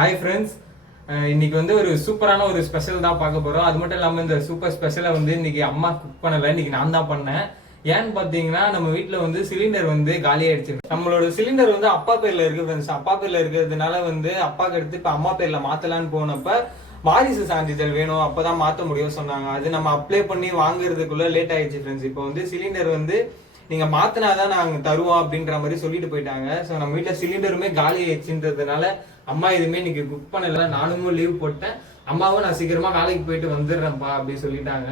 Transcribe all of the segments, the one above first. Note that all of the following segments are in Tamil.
ஹாய் ஃப்ரெண்ட்ஸ், இன்னைக்கு வந்து ஒரு சூப்பரான ஒரு ஸ்பெஷல் தான் பார்க்க போறோம். அது மட்டும் இல்லாமல் இந்த சூப்பர் ஸ்பெஷலை வந்து இன்னைக்கு அம்மா குக் பண்ணலை, இன்னைக்கு நான் தான் பண்ணேன். ஏன்னு பார்த்தீங்கன்னா நம்ம வீட்டில் வந்து சிலிண்டர் வந்து காலியாயிடுச்சு. நம்மளோட சிலிண்டர் வந்து அப்பா பேர்ல இருக்கு ஃப்ரெண்ட்ஸ். அப்பா பேர்ல இருக்கிறதுனால வந்து அப்பாக்கு எடுத்து இப்போ அம்மா பேர்ல மாத்தலான்னு போனப்ப வாரிசு சான்றிதழ் வேணும், அப்பதான் மாற்ற முடியும் சொன்னாங்க. அது நம்ம அப்ளை பண்ணி வாங்குறதுக்குள்ள லேட் ஆயிடுச்சு ஃப்ரெண்ட்ஸ். இப்போ வந்து சிலிண்டர் வந்து நீங்க மாத்தினாதான் நாங்க தருவோம் அப்படின்ற மாதிரி சொல்லிட்டு போயிட்டாங்க. ஸோ நம்ம வீட்டில் சிலிண்டருமே காலி ஆயிடுச்சுன்றதுனால அம்மா எதுவுமே இன்னைக்கு குக் பண்ணல. நானும் லீவ் போட்டேன். அம்மாவும் நான் சீக்கிரமா வேலைக்கு போயிட்டு வந்துடுறேன்ப்பா அப்படின்னு சொல்லிட்டாங்க.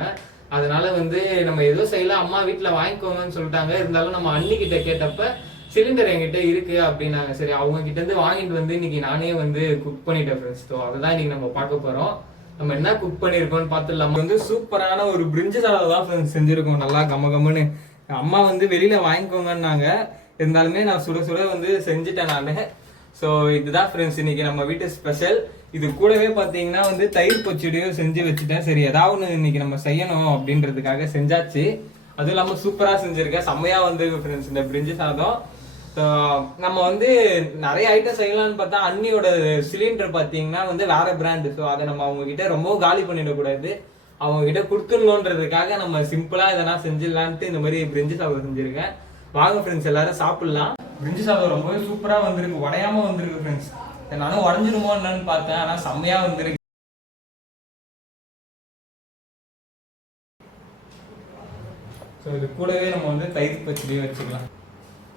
அதனால வந்து நம்ம ஏதோ செய்யலாம், அம்மா வீட்டில் வாங்கிக்கோங்கன்னு சொல்லிட்டாங்க. இருந்தாலும் நம்ம அண்ணிக்கிட்ட கேட்டப்ப சிலிண்டர் என்கிட்ட இருக்கு அப்படின்னாங்க. சரி, அவங்க கிட்ட இருந்து வாங்கிட்டு வந்து இன்னைக்கு நானே வந்து குக் பண்ணிட்டேன் ஃப்ரெண்ட்ஸ். ஸோ அதுதான் இன்னைக்கு நம்ம பார்க்க போறோம். நம்ம என்ன குக் பண்ணிருக்கோம்னு பார்த்துடலாம். வந்து சூப்பரான ஒரு பிரிஞ்சு சாதம் தான் ஃப்ரெண்ட்ஸ் செஞ்சிருக்கோம். நல்லா கம்மன்னு அம்மா வந்து வெளியில வாங்கிக்கோங்கன்னாங்க. இருந்தாலுமே நான் சுட சுட வந்து செஞ்சுட்டேன் நான். ஸோ இதுதான் ஃப்ரெண்ட்ஸ் இன்னைக்கு நம்ம வீட்டு ஸ்பெஷல். இது கூடவே பார்த்தீங்கன்னா வந்து தயிர் பச்சடியும் செஞ்சு வச்சுட்டேன். சரி, ஏதாவது இன்னைக்கு நம்ம செய்யணும் அப்படின்றதுக்காக செஞ்சாச்சு. அதுவும் இல்லாமல் சூப்பராக செஞ்சிருக்கேன், செம்மையா வந்திருக்கு ஃப்ரெண்ட்ஸ் இந்த பிரிஞ்சு சாதம். ஸோ நம்ம வந்து நிறைய ஐட்டம் செய்யலாம்னு பார்த்தா அண்ணியோட சிலிண்டர் பார்த்தீங்கன்னா வந்து வேற பிராண்டு. ஸோ அதை நம்ம அவங்க கிட்ட ரொம்பவும் காலி பண்ணிடக்கூடாது, அவங்க கிட்ட கொடுத்துடணுன்றதுக்காக நம்ம சிம்பிளா எதனா செஞ்சிடலான்ட்டு இந்த மாதிரி பிரிஞ்சு சாதம் செஞ்சிருக்கேன். வாங்க ஃப்ரெண்ட்ஸ் எல்லாரும் சாப்பிடலாம். பிரிஞ்சு சாதம் ரொம்பவே சூப்பரா வந்திருக்கு, உடையாம வந்திருக்கு ஃப்ரெண்ட்ஸ். நானும் உடஞ்சிருமோ என்னன்னு பார்த்தேன், ஆனா செம்மையா வந்திருக்கு. ஸோ இது கூடவே நம்ம வந்து தயிர் பச்சடியை வச்சுக்கலாம்.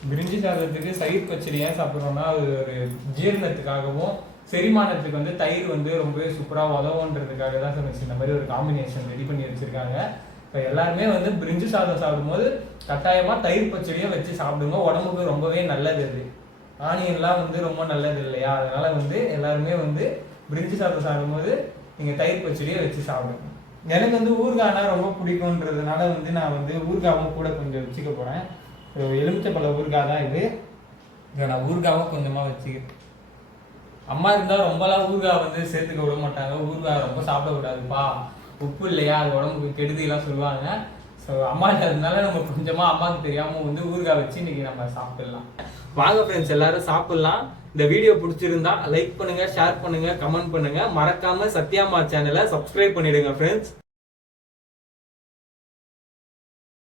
பிரிஞ்சு சாதத்துக்கு தயிர் பச்சடி ஏன் சாப்பிட்றோம்னா அது ஒரு ஜீரணத்துக்காகவும் செரிமானத்துக்கு வந்து தயிர் வந்து ரொம்பவே சூப்பராக உதவுன்றதுக்காக தான் சொன்னிச்சு இந்த மாதிரி ஒரு காம்பினேஷன் ரெடி பண்ணி வச்சிருக்காங்க. இப்போ எல்லாருமே வந்து பிரிஞ்சு சாதம் சாப்பிடும்போது கட்டாயமாக தயிர் பச்சடியை வச்சு சாப்பிடுங்க, உடம்புக்கு ரொம்பவே நல்லது. அது ஆனியன்லாம் வந்து ரொம்ப நல்லது இல்லையா, அதனால வந்து எல்லாருமே வந்து பிரிஞ்சு சாதம் சாப்பிடும்போது நீங்கள் தயிர் பச்சடியை வச்சு சாப்பிடுங்க. எனக்கு வந்து ஊறுகாய்னா ரொம்ப பிடிக்கும்ன்றதுனால வந்து நான் வந்து ஊறுகாவும் கூட கொஞ்சம் வச்சுக்க போகிறேன். எலுமிச்சப்பழ ஊறுகாய் தான் இது. இதை நான் ஊறுகாவும் கொஞ்சமாக வச்சுக்கிறேன். அம்மா இருந்தால் ரொம்பலாம் ஊறுகாய் வந்து சேர்த்துக்க விட மாட்டாங்க. ஊறுகாய் ரொம்ப சாப்பிட விடாதுப்பா, உப்பு இல்லையா, அது உடம்புக்கு கெடுதிலாம் சொல்லுவாங்க. ஸோ அம்மா இல்லாததுனால நம்ம கொஞ்சமாக அம்மாவுக்கு தெரியாமல் வந்து ஊறுகாய் வச்சு இன்னைக்கு நம்ம சாப்பிடலாம். வாங்க ஃப்ரெண்ட்ஸ் எல்லாரும் சாப்பிடலாம். இந்த வீடியோ பிடிச்சிருந்தா லைக் பண்ணுங்க, ஷேர் பண்ணுங்க, கமெண்ட் பண்ணுங்க. மறக்காம சத்யாமா சேனலை சப்ஸ்கிரைப் பண்ணிடுங்க ஃப்ரெண்ட்ஸ்.